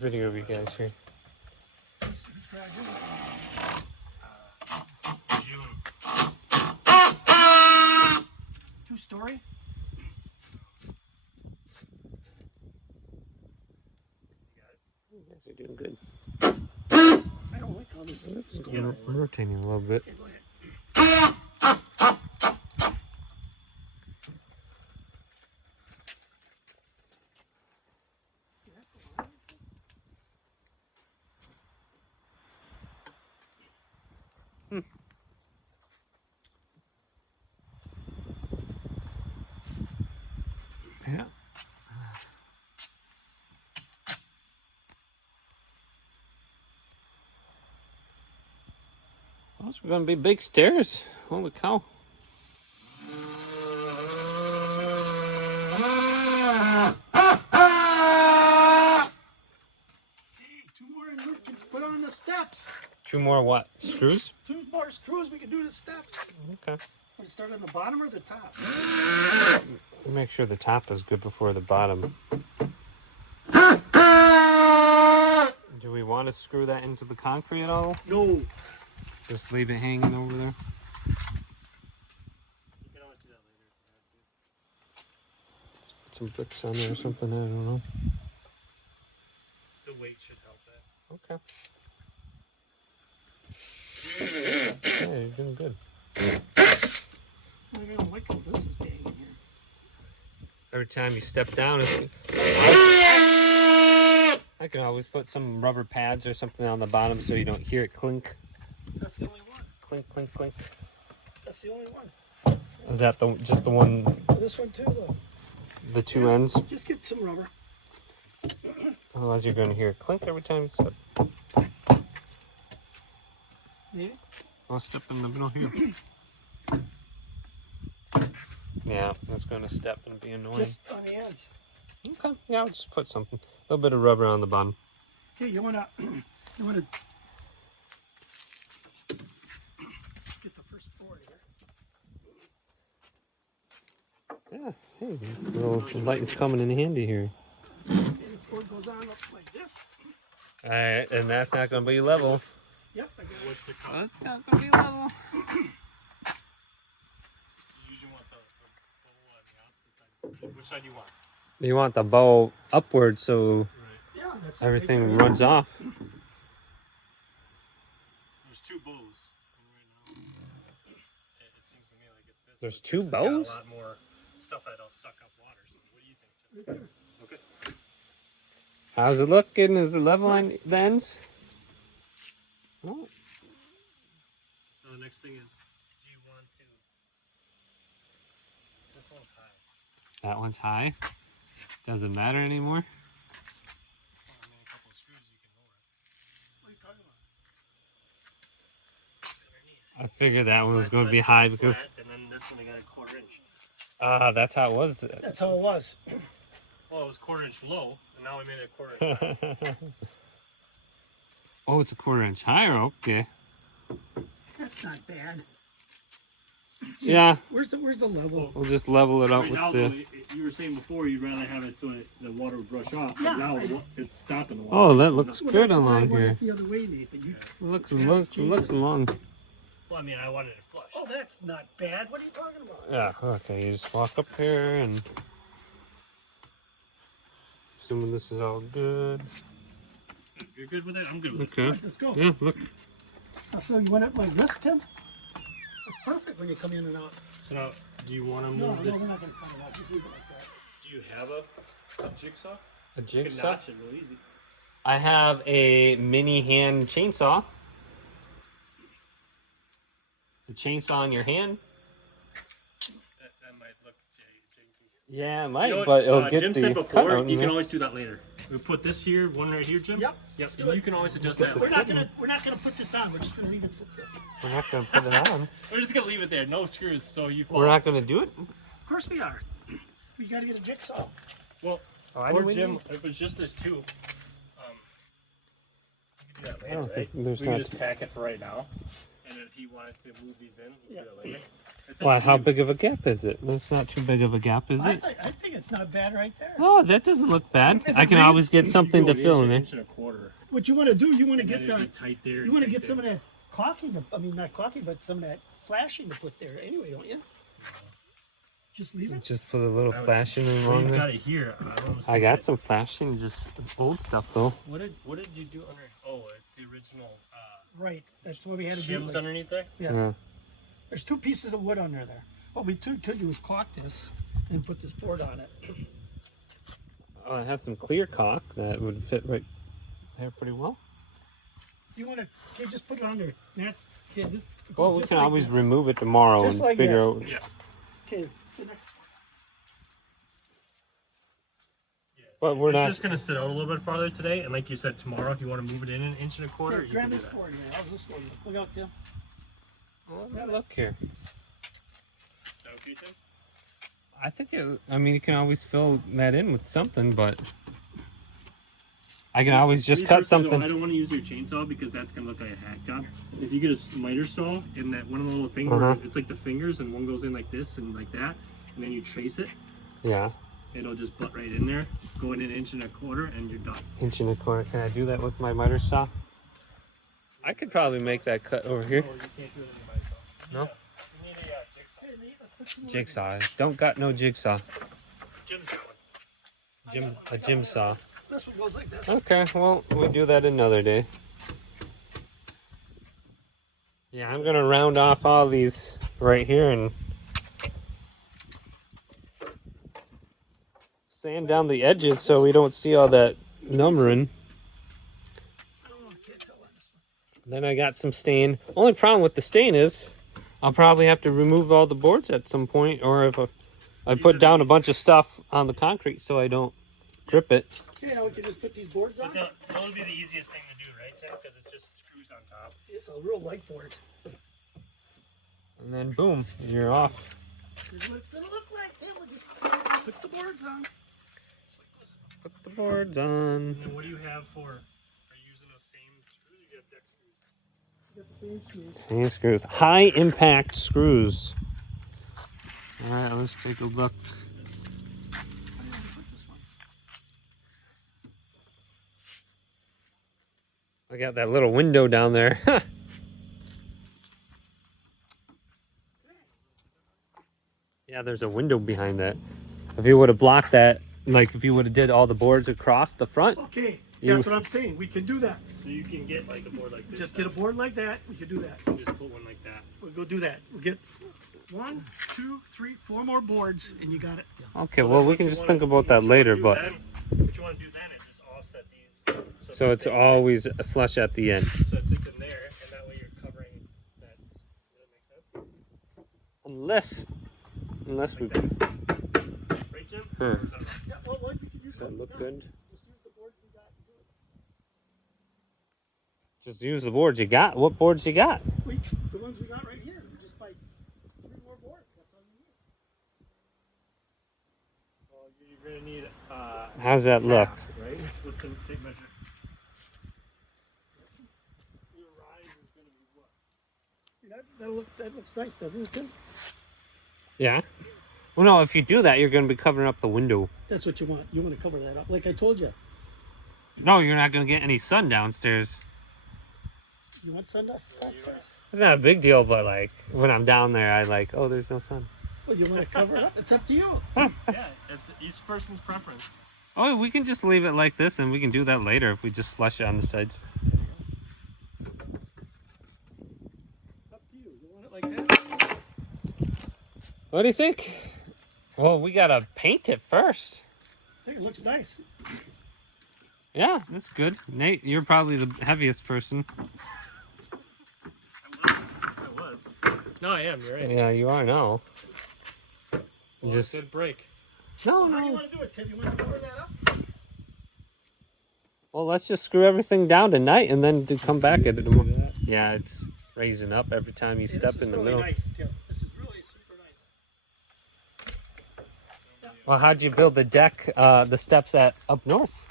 video of you guys here. June. 2-story? You guys are doing good. I don't like all this. This is rotating a little bit. Okay, go ahead. Yeah. Those are going to be big stairs. Holy cow. Hey, 2 more and we can put on the steps. 2 more what? Screws? 2 more screws we can do the steps. Okay. Want to start on the bottom or the top? Make sure the top is good before the bottom. Do we want to screw that into the concrete at all? No. Just leave it hanging over there? You can always do that later if you Put some bricks on there or something, I don't know. want to. The weight should help that. Okay. Yeah, you're doing good. I don't like how this is being here. Every time you step down, I can always put some rubber pads or something on the bottom so you don't hear it clink. That's the only one. Clink, clink, clink. That's the only one. Is that just the one, This one too, though. the 2 ends? Just get some rubber. Otherwise you're going to hear it clink every time you step. Maybe. I'll step in the middle here. Yeah, that's going to step and be annoying. Just on the ends. Okay, yeah, I'll just put something. A little bit of rubber on the bottom. Okay, you wanna get the first board here. Yeah, hey, this little light is coming in handy here. Okay, this board goes on up like this. Alright, and that's not going to be level. Yep, I got it. What's the cut? That's not going to be level. You usually want the bowl on the opposite side. Which side do you want? You want the bow upward so Right. Yeah, that's everything runs off. There's 2 bows. And right now, it seems to me like it's this. There's but 2 this has got bows? a lot more stuff that'll suck up water. So what do you think, Jim? Okay. How's it looking? Is it level on the ends? Oh, So the next thing is, do you want to? This one's high. that one's high. Doesn't matter anymore. Well, I mean, a couple of screws you can lower it. What are you talking about? I figured that one was going to be high because And then this one I got a 1/4 inch. that's how it was. That's how it was. Well, it was 1/4 inch low, and now we made it a 1/4 inch. Oh, it's a 1/4 inch higher. Okay. That's not bad. Yeah, Where's the level? we'll just level it up Right with now, the. though, you were saying before you'd rather have it so the water would brush off. Yeah, But now I- it's stopping the water. Oh, that looks Well, good that's why I along went here. it the other way, Nate, but you. Looks along. Well, I mean, I wanted it flush. Oh, that's not bad. What are you talking about? Yeah. Okay. You just walk up here and. Assuming this is all good. You're good with it? I'm good with it. Okay. Let's go. Yeah. Look. So you want it like this, Tim? It's perfect when you come in and out. So now, do you want to No, move no, this? we're not gonna come it out. Just leave it like that. Do you have a jigsaw? A You can jigsaw. notch it real easy. I have a mini hand chainsaw. The chainsaw in your hand. That might look janky. Yeah, it might, You know what, but it'll get Jim the said cut before, out in you can there. always do that later. We put this here, one right here, Jim. Yep. Yep. do And it. you can always adjust that. We're not gonna put this on. We're just gonna leave it sit there. We're not gonna put it on. We're just gonna leave it there, no screws, so you fall. We're not gonna do it. Of course we are. We gotta get a jigsaw. Well, Why or do we Jim, need- if it was just this two, we could do that I later, don't right? think there's We not. could just tack it for right now, and then if he wanted to move these in, he Yeah. could do it later. It's Why? up to How you. big of a gap is it? That's not too big of a gap, is it? I think it's not bad right there. Oh, that doesn't look bad. If I it can rains, always get You something go to an fill inch, in an there. inch and a quarter. What you want to do, you want to And get then it'd the, be tight there. you want to tight get some of there. that caulking. I mean, not caulking, but some of that flashing to put there anyway, don't you? Just leave it. Just put a little I would- flashing in Well, along you've there. got it here. I got some flashing, just old stuff though. What did you do under? Oh, it's the original Right. That's what we had to do. shims like- underneath there. yeah. Yeah. There's 2 pieces of wood under there. What we could do is caulk this and put this board on it. Oh, it has some clear caulk that would fit right there pretty well. You want to? Okay, just put it on there. Yeah. Okay, this goes Well, we just can like always this. remove it tomorrow Just and like figure this. out. Yeah. Okay. the next- But we're It's not. just gonna sit out a little bit farther today, and like you said, tomorrow, if you want to move it in an inch and a quarter, Okay, you grab can do this that. board here. I'll just look out there. Let me look here. Is that okay, Tim? I think it. I mean, you can always fill that in with something, but I can always just Me cut personally, though, something. I don't want to use your chainsaw because that's gonna look like a hack job. If you get a miter saw and that one of the little things where Uh-huh. it's like the fingers and one goes in like this and like that, and then you trace it, Yeah, it'll just butt right in there, go in an inch and a quarter, and you're done. inch and a quarter. Can I do that with my miter saw? I could probably make that cut over here. Or you can't do it in your miter saw. No? You need a jigsaw. Hey, Nate, let's put some more Jigsaw. Don't got no jigsaw. Jim's got one. A gym saw. in. This one goes like this. Okay, well, we do that another day. Yeah, I'm gonna round off all these right here and sand down the edges so we don't see all that numbering. I can't tell on this one. Then I got some stain. Only problem with the stain is I'll probably have to remove all the boards at some point, or if I put down a bunch of stuff on the concrete so I don't drip it. Okay, now we can just put these boards on. That would be the easiest thing to do, right, Tim? Because it's just screws on top. It's a real light board. And then boom, you're off. Here's what it's gonna look like. Then we'll just put the boards on. Put the boards on. And then what do you have for? Are you using those same screws? Or you have deck screws? Got the same screws. Hand screws. High impact screws. Alright, let's take a look. How do you want to put this one? I got that little window down there. Yeah, there's a window behind that. If you would have blocked that, like if you would have did all the boards across the front, Okay, You- that's what I'm saying. We can do that. So you can get like a board like this. Just get a board like that. We can do that. Just put one like that. We'll go do that. We'll get 1, 2, 3, 4 more boards, and you got it. okay, well we can just think about that later, but What you want to do then is just offset these. so it's always flush at the end. So it sits in there, and that way you're covering that. Does that make sense? Unless we Like that. Right, Jim? Huh. Or is that wrong? Yeah, well, we can use does that something look like good? Just use the boards we got to do it. Just use the boards you got. What boards you got? The ones we got right here. We just buy 3 more boards. That's all you need. Well, you're gonna need How's that look? right? What's some tape measure? Your rise is gonna be what? See, that looks nice, doesn't it, Tim? Yeah. Well, no, if you do that, you're going to be covering up the window. That's what you want. You want to cover that up, like I told you. No, you're not going to get any sun downstairs. You want sundust? It's not a big deal, but like when I'm down there, I like, oh, there's no sun. Well, you want to cover it up? It's up to you. Yeah, it's each person's preference. Oh, we can just leave it like this, and we can do that later if we just flush it on the sides. It's up to you. You want it like that? What do you think? Well, we got to paint it first. I think it looks nice. Yeah, that's good. Nate, you're probably the heaviest person. I was. No, I am. You're right. Yeah, you are now. Well, Just good break. no, How do you no. want to do it, Tim? You want to cover that up? Well, let's just screw everything down tonight and then to come back at it. Yeah, it's raising up every time you Hey, step this in is the really middle. nice, Tim. This is really super nice. Well, how'd you build the deck, the steps at up north?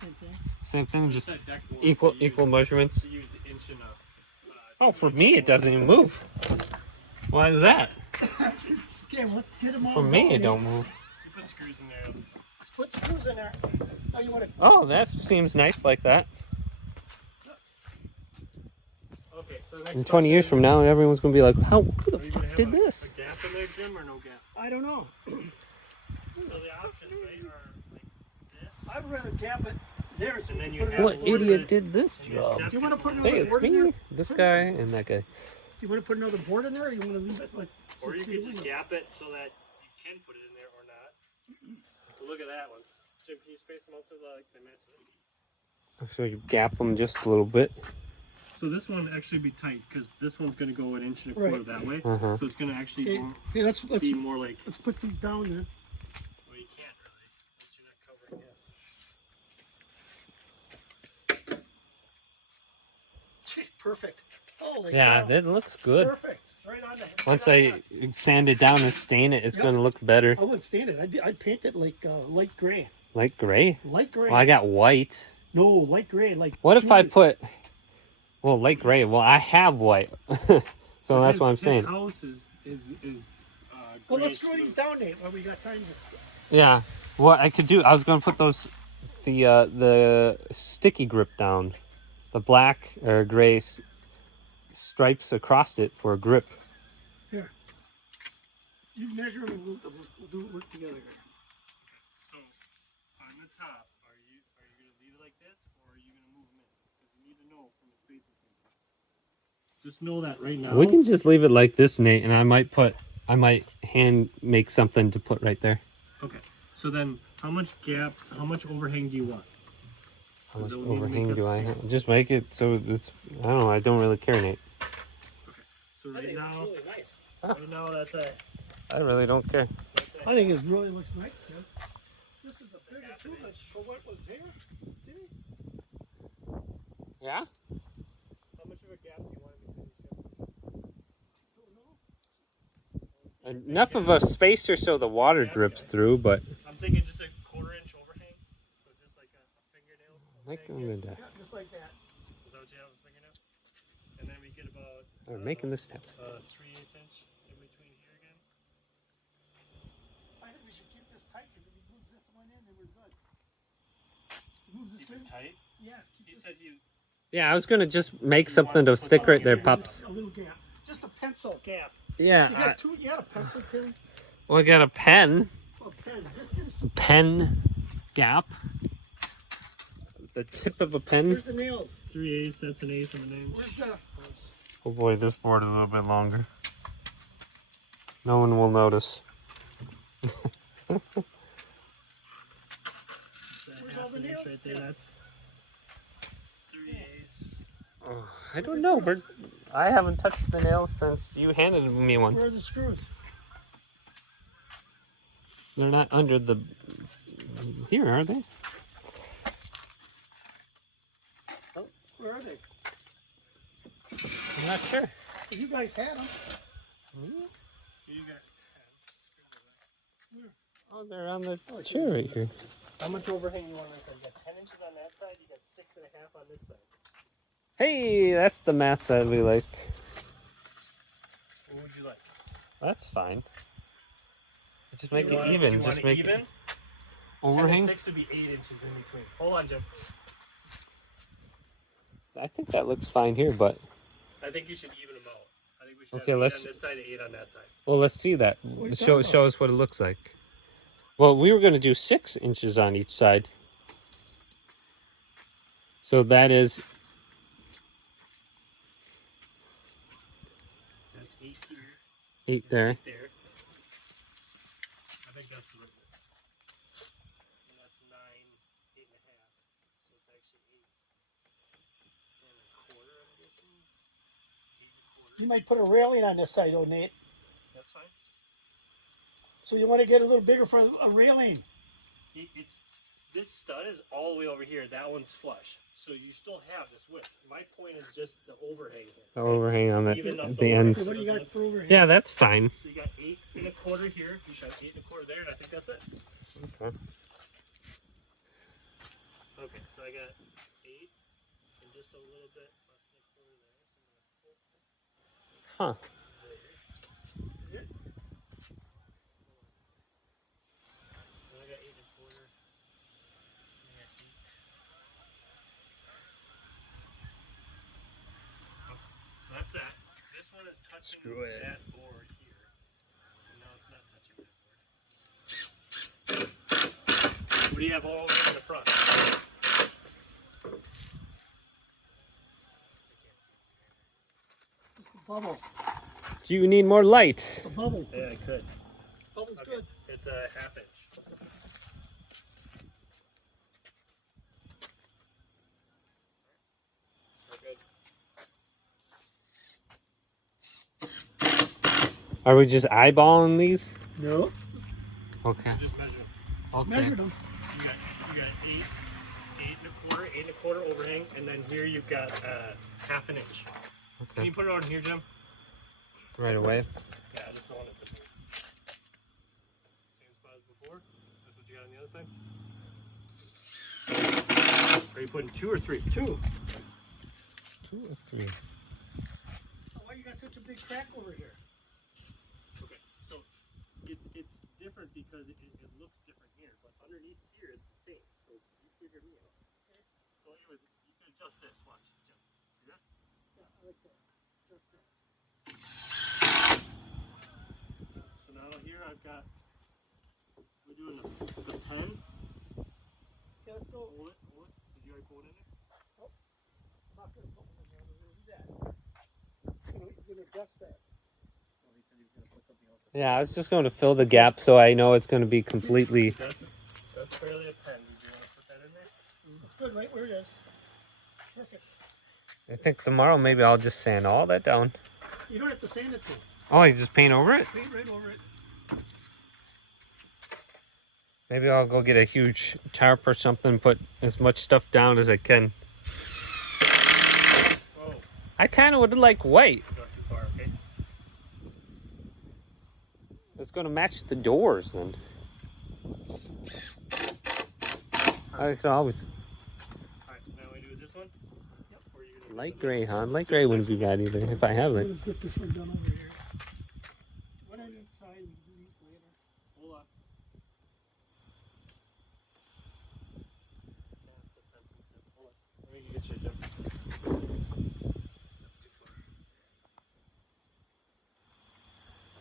Same thing. Same thing, just That deck board equal to equal use- measurements. To use inch and a. Oh, for me, it doesn't even move. Why is that? Okay, well, let's get them all. For me, going, it don't move. You put screws in there. Let's put screws in there. Oh, you want to? Oh, that seems nice like that. Okay, so the next In 20 years question from is, now, everyone's gonna be like, "How? Who the are you gonna fuck have did a this?" gap in there, Jim, or no gap? I don't know. So the options, right, are like this. I'd rather gap it there. So And then we you can put it have on What the board. idiot did this And your job? step You wanna gets put a another Hey, little it's board in me, there? this guy, and that guy. Do you want to put another board in there, or you want to leave it like? Or you see, could just gap it so that you can put it in there or not. But look at that one. Jim, can you space them out so that like, they match it? So you gap them just a little bit. So this one actually be tight because this one's going to go 1.25 inches that way. Uh-huh. So it's going to actually Okay, more, okay, let's be more like. let's put these down there. Well, you can't really unless you're not covering this. Gee, perfect. Holy Yeah, cow. that looks good. Perfect. Right on the. Once right on I the nuts. sand it down and stain it, it's Yep. gonna look better. I wouldn't stand it. I'd paint it like light gray. Light gray. Light gray. Well, I got white. No, light gray. Like. What if I Julie's. put? Well, light gray. Well, I have white, so that's what I'm saying. His house is Well, gray let's screw smooth. these down, Nate. While we got time to. Yeah. What I could do, I was gonna put the sticky grip down, the black or gray stripes across it for a grip. Here. You measure them and we'll do work together here. So on the top, are you going to leave it like this, or are you going to move them in? Because you need to know from a spacing standpoint. Just know that right now. We can just leave it like this, Nate, and I might hand make something to put right there. Okay. So then, how much overhang do you want? How much Does it need to make overhang that do I same? have? Just make it so it's. I don't know. I don't really care, Nate. So I right think it's now, really nice. right now that's a. I really don't care. I think it really looks nice, Tim. This is a bigger too much for what was there. Didn't it? Yeah. How much of a gap do you want to be finished? Enough of a spacer so the water drips through, but I'm thinking just a 1/4 inch overhang, so just like a fingernail. like overhang here. Yeah, just like that. Is that what you have, a fingernail? And then we get about we're making the steps. 3/8 inch in between here again. I think we should keep this tight because if he moves this one in, then we're good. He moves this Keep in. it tight. Yes, keep He this. said you. Yeah, I was gonna just make something to stick right there, Yeah, pups. just a little gap. Just a pencil gap. You Yeah. got two. You got a pencil, Tim? Well, I got a pen. A pen. Just get us. Pen gap. The tip of a pen. Where's the nails? 3/8. That's an eighth of an inch. Where's the? Oh boy, this board is a little bit longer. No one will notice. That's Where's half all the an inch nails, right there. Tim? That's 3/8. Oh, I don't know. I haven't touched the nails since you handed me one. Where are the screws? They're not under the. Here, are they? Where are they? I'm not sure. You guys had them. You got 10. Oh, they're on the chair right here. How much overhang you want on this side? You got 10 inches on that side. You got 6.5 on this side. Hey, that's the math that we like. What would you like? That's fine. Just make You it want even. You Just want make it even. it 10 and overhang. 6 would be 8 inches in between. Hold on, Jim. I think that looks fine here, but I think you should even them out. I think we should Okay, have 8 let's- on this side and 8 on that side. well, let's see that. What are you Show talking us what it looks like. Well, we were going to do 6 inches on each side. So that is That's 8 here. 8 there. 8 there. I think that's the right width. And that's 9, 8.5. So it's actually 8.25, I'm guessing. 8.25. You might put a railing on this side, though, Nate. That's fine. So you want to get a little bigger for a railing. It's this stud is all the way over here. That one's flush, so you still have this width. My point is just the overhang here. The overhang on Even up the the ends. Okay, what do you got for overhang? Yeah, that's fine. So you got 8.25 here. You should have 8.25 there, and I think that's it. Okay. Okay, so I got 8 and just a little bit less than a quarter there. So I'm gonna Huh. put there. one is touching Screw it. that board here. And now it's not touching that board. What do you have all over in the front? Just a bubble. Do you need more lights? A bubble. Yeah, I could. Bubble's Okay. good. It's a 1/2 inch. We're good. Are we just eyeballing these? No. Okay. Just measure. Okay. Measured them. You got 8 1/4 overhang, and then here you've got 1/2 inch. Can Okay. you put it on here, Jim? Right away. Yeah, I just don't want it to move. Same spot as before. That's what you got on the other side. Are you putting 2 or 3? 2. 2 or 3. Why you got such a big crack over here? Okay, so it's different because it looks different here, but underneath here it's the same. So you figure me out. Okay. So anyways, you can adjust this. Watch, Jim. See that? Yeah, I like that. Just that. So now here I've got. We're doing the pen. Yeah, let's go. Hold it. Hold it. Did you already pull it in there? I'm not gonna put one in there. We're gonna do that. He's gonna adjust that. Oh, he said he was gonna put something else. Yeah, I was just going to fill the gap so I know it's going to be completely. That's barely a pen. Did you want to put that in there? It's good right where it is. Perfect. I think tomorrow maybe I'll just sand all that down. You don't have to sand it to. Oh, you just paint over it? Paint right over it. Maybe I'll go get a huge tarp or something, put as much stuff down as I can. Whoa. I kind of would like white. Not too far, okay? It's going to match the doors then. I could always. Alright, now we do this one? Yep. Or are you gonna Light gray, huh? Light gray wouldn't be bad either if I have I'm it. gonna get this one done over here.